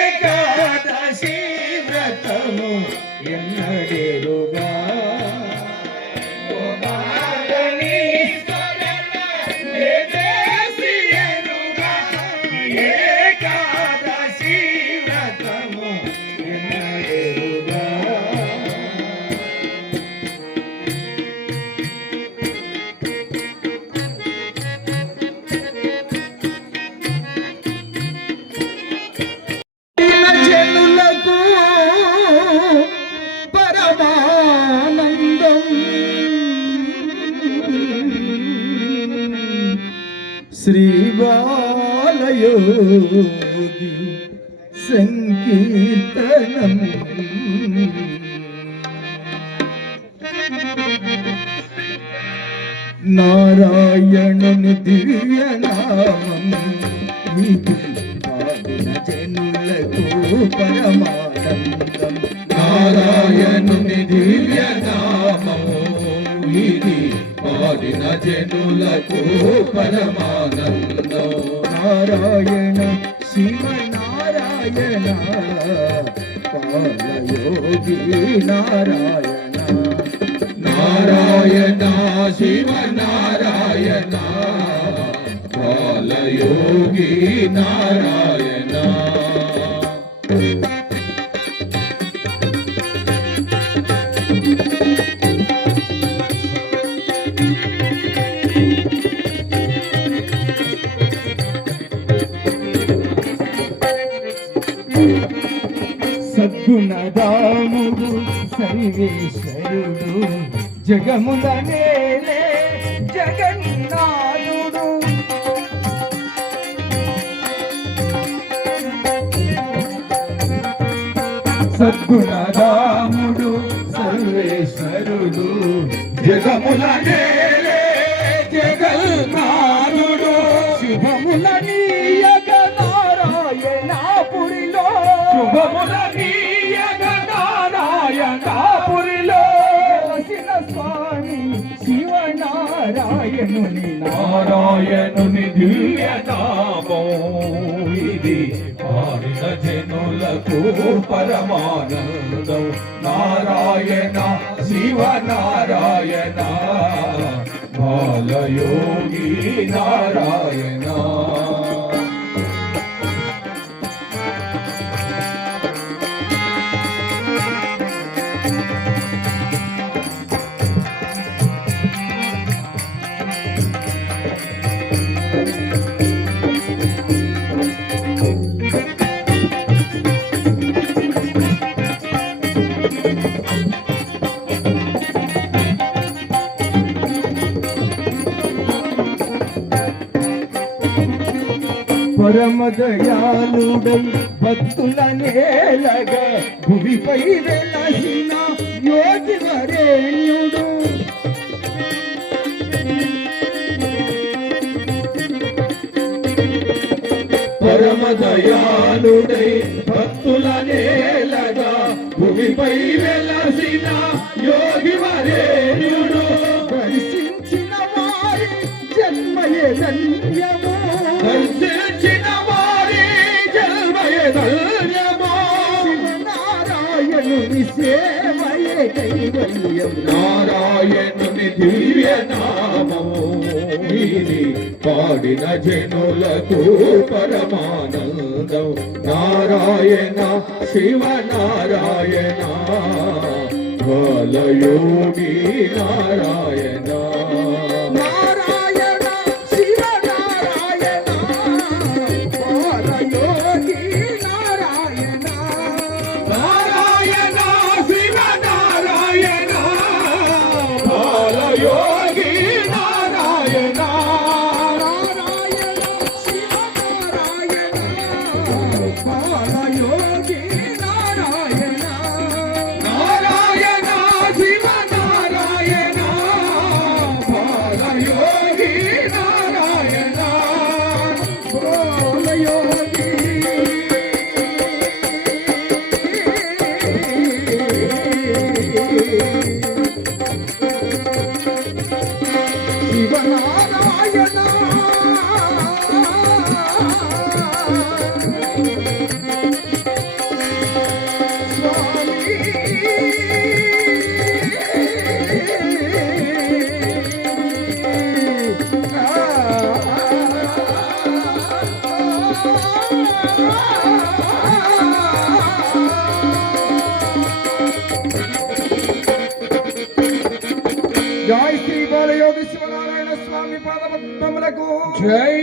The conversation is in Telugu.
ఏకాదశి వ్రతము ఎన్నడేరుగా ఏకాదశి వ్రతము ఎన్నడేరుగా శ్రీబాలయోగి సంకీర్తనం నారాయణుని దివ్యనామం పాడిన జనులకు పరమానందం నారాయణుని దివ్యనామము ఇది పాడిన జనులకు పరమానందం నారాయణ శివ నారాయణ పాలయోగి నారాయణ నారాయణ శివ నారాయణ పాలయోగి నారాయణ సద్గుణదాముడు సర్వేశ్వరుడు జగముల నేలే జగన్నాథుడు సద్గుణదాముడు సర్వేశ్వరుడు జగముల నేలే జగన్నాథుడు శుభముల నీయగ నారాయణపురిలో శుభముల నీయగ నారాయణపురిలో వసిన స్వామి శివనారాయణుని నారాయణుని దివ్యనామం ఇది పాడిన జనులకు పరమానందం నారాయణ శివ నారాయణ బాలయోగి నారాయణ పరమదయాళుడై భక్తుల నేలగా భూమిపై వెలసిన యోగి వరేణ్యుడు పరమదయాళుడై భక్తుల నేలగా భూమిపై వెలసిన యోగి వరేణ్యుడు దర్శించిన వారి జన్మయే ధన్యము దర్శించిన వారి జన్మయే ధన్యము నారాయణుని సేవయే కైవల్యం నారాయణుని దివ్యనామము ఇది పాడిన జనులకు పరమానందం నారాయణ శివ నారాయణ బాలయోగి నారాయణ నారాయణ శివ నారాయణ జై శ్రీ బాలయోగి శివనారాయణ స్వామి పాదపద్మములకు జై